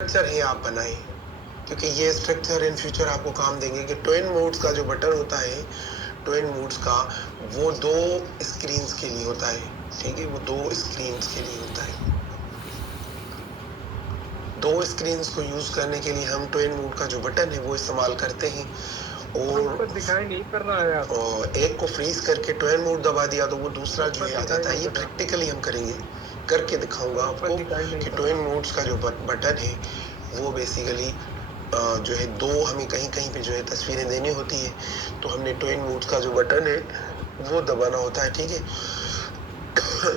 Structure है आप बनाएं, क्योंकि ये स्ट्रक्चर इन फ्यूचर आपको काम देंगे कि ट्विन मोड्स का जो बटन होता है, ट्विन मोड्स का, वो दो स्क्रीन्स के लिए होता है। ठीक है, वो दो स्क्रीन्स के लिए होता है। दो स्क्रीन्स को यूज करने के लिए हम ट्विन मोड का जो बटन है वो इस्तेमाल करते हैं। और दिखाई नहीं कर रहा है यार। एक को फ्रीज करके ट्विन मोड दबा दिया तो वो दूसरा जो है आ दिखाई जाता है। नहीं ये कर रहा। प्रैक्टिकली हम करेंगे, करके दिखाऊंगा आपको दिखाई नहीं कि कर ट्विन रहा। मोड्स का जो बटन है वो बेसिकली जो है दो हमें कहीं कहीं पे जो है तस्वीरें देनी होती है, तो हमने ट्विन मोड्स का जो बटन है वो दबाना होता है। ठीक है,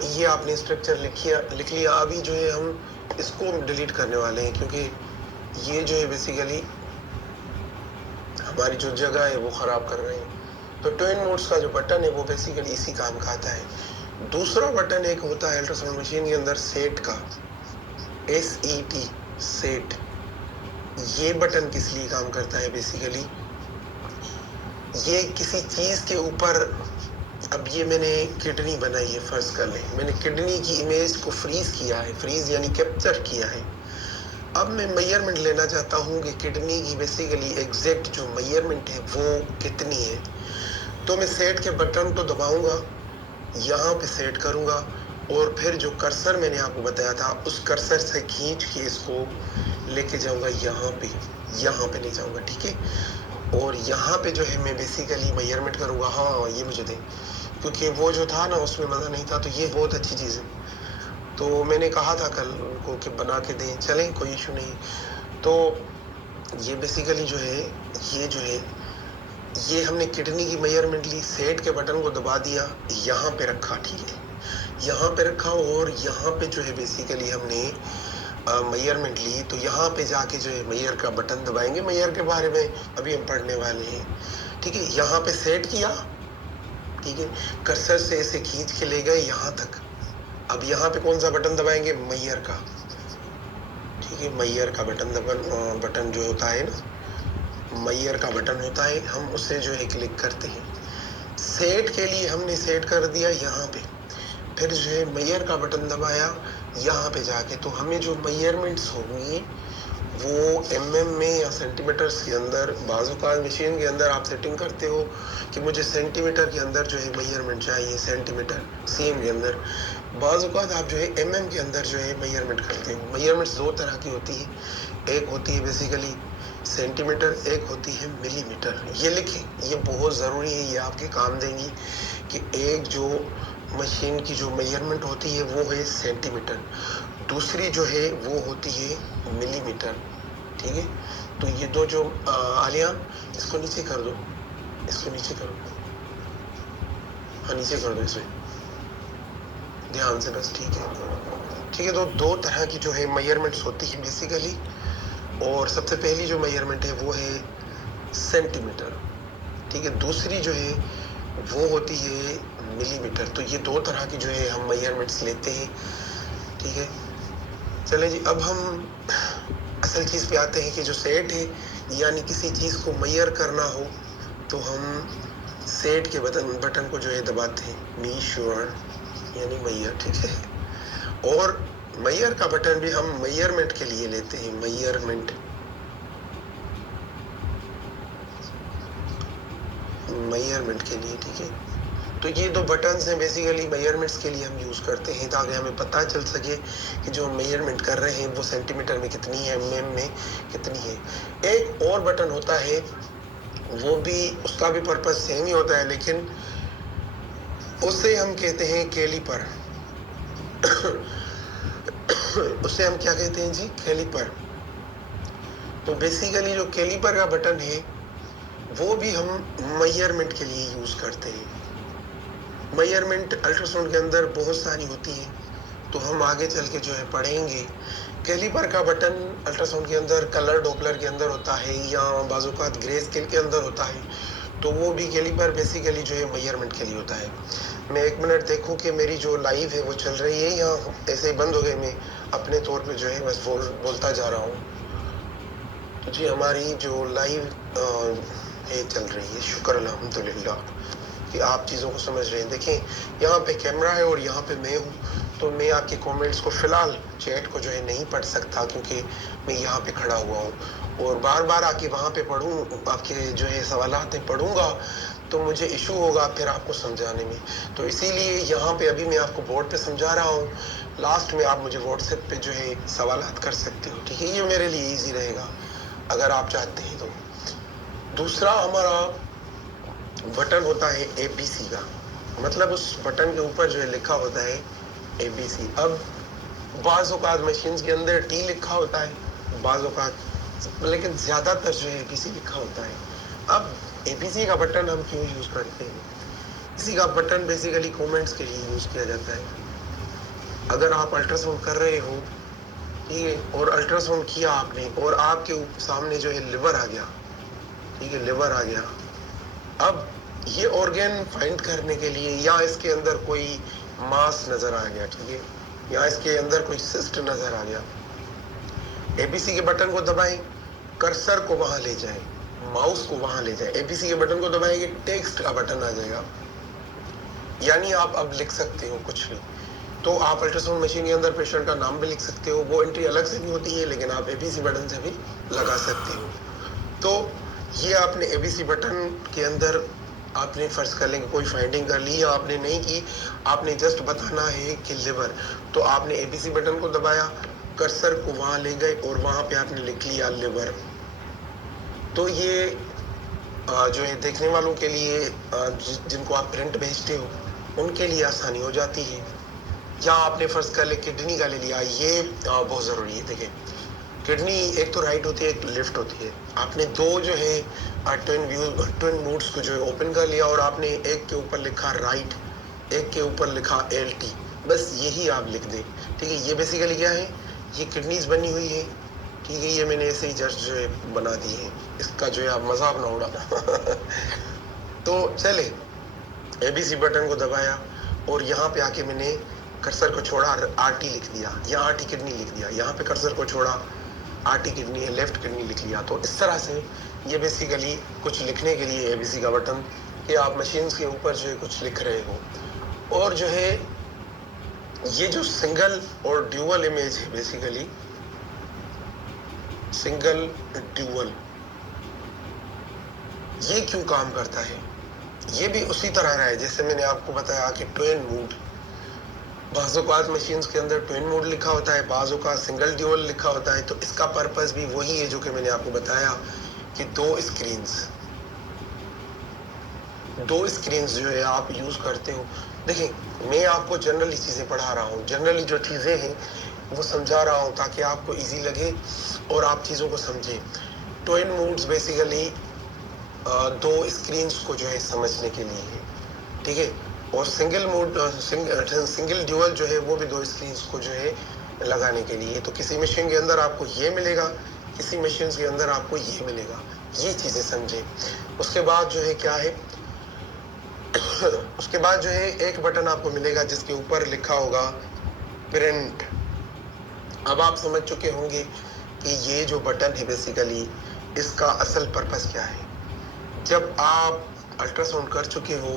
ये आपने स्ट्रक्चर लिख लिया। अभी जो है हम इसको डिलीट करने वाले हैं, क्योंकि ये जो है बेसिकली हमारी जो जगह है वो खराब कर रहे हैं। तो ट्विन मोड्स का जो बटन है वो बेसिकली इसी काम का आता है। दूसरा बटन एक होता है अल्ट्रासाउंड मशीन के अंदर सेट का, SET, सेट। ये बटन किस लिए काम करता है बेसिकली, ये किसी चीज के ऊपर, अब ये मैंने किडनी बनाई है, फर्ज कर लें मैंने किडनी की इमेज को फ्रीज किया है, फ्रीज यानी कैप्चर किया है। अब मैं मेजरमेंट लेना चाहता हूँ कि किडनी की बेसिकली एग्जैक्ट जो मेजरमेंट है वो कितनी है। तो मैं सेट के बटन को दबाऊंगा, यहाँ पे सेट करूंगा, और फिर जो कर्सर मैंने आपको बताया था उस कर्सर से खींच के इसको लेके जाऊंगा यहाँ पे ले जाऊंगा। ठीक है, और यहाँ पे जो है मैं बेसिकली मेजरमेंट करूंगा। हाँ, ये मुझे दे, क्योंकि वो जो था ना उसमें मजा नहीं था, तो ये बहुत अच्छी चीज है। तो मैंने कहा था कल उनको कि बना के दें, चलें कोई इशू नहीं। तो ये बेसिकली जो है, ये जो है, ये हमने किडनी की मेजरमेंट ली, सेट के बटन को दबा दिया, यहाँ पे रखा। ठीक है, यहाँ पे रखा, और यहाँ पे जो है बेसिकली हमने मेजरमेंट ली। तो यहाँ पे जाके जो है मेजर का बटन दबाएंगे। मेजर के बारे में अभी हम पढ़ने वाले हैं। ठीक है, यहाँ पे सेट किया। ठीक है, कर्सर से ऐसे खींच के ले गए यहाँ तक। अब यहाँ पे कौन सा बटन दबाएंगे, मेजर का। ठीक है, मेजर का बटन जो होता है ना, मेजर का बटन होता है, हम उसे जो है क्लिक करते हैं। सेट के लिए हमने सेट कर दिया यहाँ पे, फिर जो है मेजर का बटन दबाया यहाँ पे जाके, तो हमें जो मेजरमेंट्स होंगी वो में या सेंटीमीटर्स के अंदर, बाजू का मशीन के अंदर आप सेटिंग करते हो कि मुझे सेंटीमीटर के अंदर जो है मेजरमेंट चाहिए, सेंटीमीटर CM के अंदर। बाजू का आप जो है के अंदर जो है मेजरमेंट करते हो। मेजरमेंट्स दो तरह की होती है, एक होती है बेसिकली सेंटीमीटर, एक होती है मिलीमीटर। ये लिखें, ये बहुत ज़रूरी है, ये आपके काम देंगी कि एक जो मशीन की जो मेजरमेंट होती है वो है सेंटीमीटर, दूसरी जो है वो होती है मिलीमीटर। ठीक है, तो ये दो जो आलिया, इसको नीचे कर दो, इसको नीचे करो, हाँ नीचे कर दो इसे ध्यान से बस। ठीक है, ठीक है। तो दो तरह की जो है मेजरमेंट्स होती है बेसिकली, और सबसे पहली जो मेजरमेंट है वो है सेंटीमीटर। ठीक है, दूसरी जो है वो होती है मिलीमीटर। तो ये दो तरह की जो है हम मेजरमेंट्स लेते हैं। ठीक है, चले जी, अब हम असल चीज पे आते हैं कि जो सेट है, यानी किसी चीज को मेजर करना हो तो हम सेट के बटन को जो है दबाते हैं, मेजर यानी मेजर। ठीक है, और मेजर का बटन भी हम मेजरमेंट के लिए लेते हैं, मेजरमेंट के लिए। ठीक है, तो ये दो बटन्स हैं बेसिकली मेजरमेंट्स के लिए हम यूज करते हैं, ताकि हमें पता चल सके कि जो हम मेजरमेंट कर रहे हैं वो सेंटीमीटर में कितनी है, में कितनी है। एक और बटन होता है, वो भी, उसका भी पर्पस सेम ही होता है, लेकिन उसे हम कहते हैं कैलिपर। उसे हम क्या कहते हैं जी, कैलिपर। तो बेसिकली जो कैलिपर का बटन है वो भी हम मेजरमेंट के लिए यूज करते हैं। मेजरमेंट अल्ट्रासाउंड के अंदर बहुत सारी होती है, तो हम आगे चल के जो है पढ़ेंगे। कैलिपर का बटन अल्ट्रासाउंड के अंदर कलर डॉपलर के अंदर होता है, या बाजुकात ग्रे स्केल के अंदर होता है, तो वो भी कैलिपर बेसिकली जो है मेजरमेंट के लिए होता है। मैं एक मिनट देखूं कि मेरी जो लाइव है वो चल रही है या ऐसे ही बंद हो गई, मैं अपने तौर पे जो है बस बोलता जा रहा हूँ। तो जी हमारी जो लाइव है चल रही है, शुक्र अल्हम्दुलिल्लाह कि आप चीज़ों को समझ रहे हैं। देखें, यहाँ पे कैमरा है और यहाँ पे मैं हूँ, तो मैं आपके कमेंट्स को फ़िलहाल चैट को जो है नहीं पढ़ सकता, क्योंकि मैं यहाँ पे खड़ा हुआ हूँ और बार बार आके वहाँ पे पढ़ूँ, आपके जो है सवालात पढ़ूँगा तो मुझे इशू होगा फिर आपको समझाने में। तो इसीलिए यहाँ पे अभी मैं आपको बोर्ड पे समझा रहा हूँ, लास्ट में आप मुझे व्हाट्सएप पे जो है सवालात कर सकते हो, ठीक है। ये मेरे लिए ईजी रहेगा अगर आप चाहते हैं तो। दूसरा हमारा बटन होता है ABC का, मतलब उस बटन के ऊपर जो है लिखा होता है ABC। अब बाज़ औक़ात मशीन्स के अंदर T लिखा होता है, बाज़ औक़ात, लेकिन ज़्यादातर जो है ABC लिखा होता है। अब ABC का बटन हम क्यों यूज़ करते हैं? ABC का बटन बेसिकली कमेंट्स के लिए यूज़ किया जाता है। अगर आप अल्ट्रासाउंड कर रहे हो, ठीक है, और अल्ट्रासाउंड किया आपने और आपके सामने जो है लिवर आ गया, ठीक है, लिवर आ गया। अब ये ऑर्गन फाइंड करने के लिए, या इसके अंदर कोई मास नजर आ गया, ठीक है, या इसके अंदर कोई सिस्ट नजर आ गया, ABC के बटन को दबाएं, कर्सर को वहां ले जाएं, माउस को वहां ले जाएं। ABC के बटन को दबाएंगे, टेक्स्ट का बटन आ जाएगा, यानी आप अब लिख सकते हो कुछ भी। तो आप अल्ट्रासाउंड मशीन के अंदर पेशेंट का नाम भी लिख सकते हो, वो एंट्री अलग से भी होती है, लेकिन आप ABC बटन से भी लगा सकते हो। तो ये आपने ABC बटन के अंदर आपने फर्ज कर लेंगे कोई फाइंडिंग कर ली, या आपने नहीं की, आपने जस्ट बताना है कि लिवर, तो आपने ABC बटन को दबाया, कर्सर को वहां ले गए और वहां पे आपने लिख लिया लिवर। तो ये जो है देखने वालों के लिए, जिनको आप प्रिंट भेजते हो उनके लिए आसानी हो जाती है। या आपने फर्ज कर ले किडनी का ले लिया, ये बहुत ज़रूरी है। देखिए, किडनी एक तो राइट होती है, एक लेफ्ट होती है। आपने दो जो है ट्विन मूड्स को जो है ओपन कर लिया और आपने एक के ऊपर लिखा राइट, एक के ऊपर लिखा LT, बस यही आप लिख दें, ठीक है। ये बेसिकली क्या है, ये किडनीज बनी हुई है, ठीक है, ये मैंने ऐसे ही जस्ट जो है बना दी है, इसका जो है आप मजाक ना उड़ाना। तो चले, ABC बटन को दबाया और यहाँ पे आके मैंने कर्सर को छोड़ा, RT लिख दिया, या RT किडनी लिख दिया, यहाँ पे कर्सर को छोड़ा, RT किडनी है, लेफ्ट किडनी लिख लिया। तो इस तरह से ये बेसिकली कुछ लिखने के लिए ABC का बटन, कि आप मशीन्स के ऊपर जो है कुछ लिख रहे हो। और जो है ये जो सिंगल और ड्यूअल इमेज है, बेसिकली सिंगल ड्यूअल, ये क्यों काम करता है? ये भी उसी तरह रहा है जैसे मैंने आपको बताया कि ट्विन मोड, बाज़ मशीन्स के अंदर ट्विन मोड लिखा होता है, बाज़ सिंगल ड्यूअल लिखा होता है। तो इसका पर्पस भी वही है जो कि मैंने आपको बताया कि दो स्क्रीन्स जो है आप यूज करते हो। देखिए, मैं आपको जनरली चीजें पढ़ा रहा हूँ, जनरली जो चीजें हैं वो समझा रहा हूँ ताकि आपको इजी लगे और आप चीजों को समझें। ट्विन मोड्स बेसिकली दो स्क्रीन्स को जो है समझने के लिए है, ठीक है। और सिंगल ड्यूअल जो है वो भी दो स्क्रीन्स को जो है लगाने के लिए। तो किसी मशीन के अंदर आपको ये मिलेगा, किसी मशीन के अंदर आपको ये मिलेगा, ये चीजें समझे। उसके बाद जो है क्या है, उसके बाद जो है एक बटन आपको मिलेगा जिसके ऊपर लिखा होगा प्रिंट। अब आप समझ चुके होंगे कि ये जो बटन है बेसिकली इसका असल पर्पस क्या है। जब आप अल्ट्रासाउंड कर चुके हो,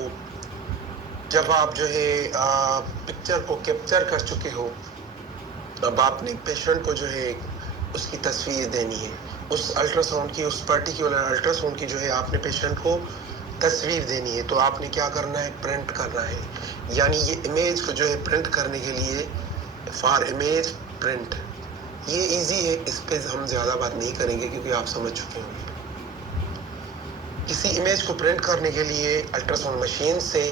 जब आप जो है पिक्चर को कैप्चर कर चुके हो, अब आपने पेशेंट को जो है उसकी तस्वीर देनी है, उस अल्ट्रासाउंड की, उस पर्टिकुलर अल्ट्रासाउंड की जो है आपने पेशेंट को तस्वीर देनी है। तो आपने क्या करना है, प्रिंट करना है। यानी ये इमेज को जो है प्रिंट करने के लिए फॉर इमेज प्रिंट, ये इजी है, इस पे हम ज़्यादा बात नहीं करेंगे क्योंकि आप समझ चुके होंगे। किसी इमेज को प्रिंट करने के लिए अल्ट्रासाउंड मशीन से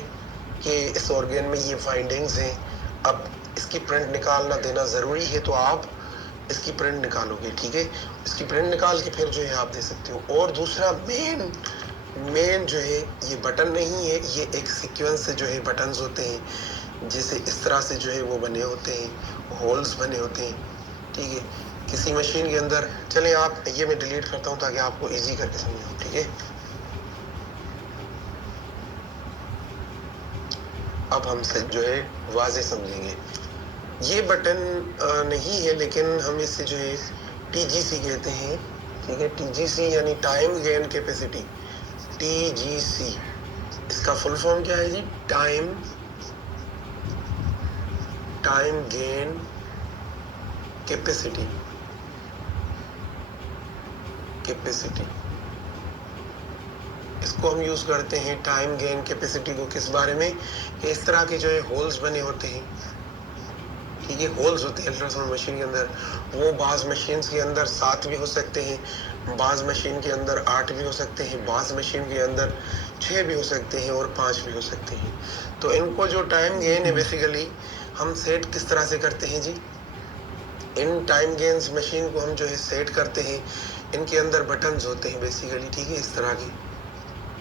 कि इस ऑर्गन में ये फाइंडिंग्स हैं, अब इसकी प्रिंट निकालना देना ज़रूरी है, तो आप इसकी प्रिंट निकालोगे, ठीक है। इसकी प्रिंट निकाल के फिर जो है आप दे सकते हो। और दूसरा मेन जो है ये बटन नहीं है, ये एक सीक्वेंस से जो है बटन्स होते हैं, जैसे इस तरह से जो है वो बने होते हैं, होल्स बने होते हैं, ठीक है, किसी मशीन के अंदर। चलें, आप ये मैं डिलीट करता हूँ ताकि आपको इजी करके समझाऊँ, ठीक है। अब हम से जो है वाज़े समझेंगे। ये बटन नहीं है, लेकिन हम इससे जो है TGC कहते हैं, ठीक है। TGC यानी टाइम गेन कैपेसिटी, TGC, इसका फुल फॉर्म क्या है जी, टाइम टाइम गेन कैपेसिटी। इसको हम यूज करते हैं टाइम गेन कैपेसिटी को किस बारे में, कि इस तरह के जो है होल्स बने होते हैं, ठीक है, होल्स होते हैं अल्ट्रासाउंड मशीन के अंदर। वो बाज मशीन के अंदर 7 भी हो सकते हैं, बाज मशीन के अंदर 8 भी हो सकते हैं, बाज मशीन के अंदर 6 भी हो सकते हैं और 5 भी हो सकते हैं। तो इनको जो टाइम गेन है बेसिकली हम सेट किस तरह से करते हैं जी, इन टाइम गेन्स मशीन को हम जो है सेट करते हैं, इनके अंदर बटन्स होते हैं बेसिकली, ठीक है, इस तरह के,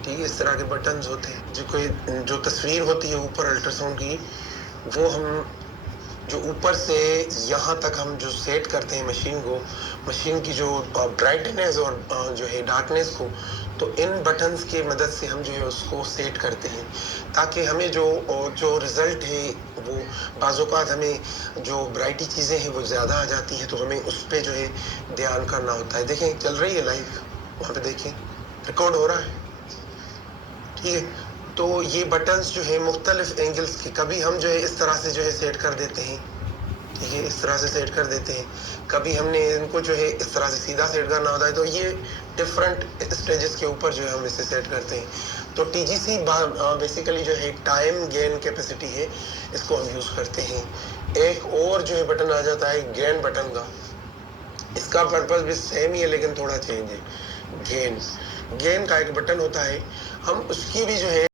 ठीक है, इस तरह के बटन्स होते हैं। जो कोई जो तस्वीर होती है ऊपर अल्ट्रासाउंड की, वो हम जो ऊपर से यहाँ तक हम जो सेट करते हैं मशीन को, मशीन की जो ब्राइटनेस और जो है डार्कनेस को, तो इन बटन्स की मदद से हम जो है उसको सेट करते हैं, ताकि हमें जो रिजल्ट है वो बाज़-औक़ात हमें जो ब्राइटी चीज़ें हैं वो ज़्यादा आ जाती हैं, तो हमें उस पर जो है ध्यान करना होता है। देखें चल रही है लाइव, वहाँ पे देखें रिकॉर्ड हो रहा है, ठीक है। तो ये बटन्स जो है मुख्तलिफ एंगल्स की, कभी हम जो है इस तरह से जो है सेट कर देते हैं, ठीक है, इस तरह से सेट कर देते हैं, कभी हमने इनको जो है इस तरह से सीधा सेट करना होता है, तो ये डिफरेंट स्टेजेस के ऊपर जो है हम इसे सेट करते हैं। तो टीजीसी बेसिकली जो है टाइम गेन कैपेसिटी है, इसको हम यूज करते हैं। एक और जो है बटन आ जाता है गेन बटन का, इसका पर्पस भी सेम ही है लेकिन थोड़ा चेंज है। गेन का एक बटन होता है, हम उसकी भी जो है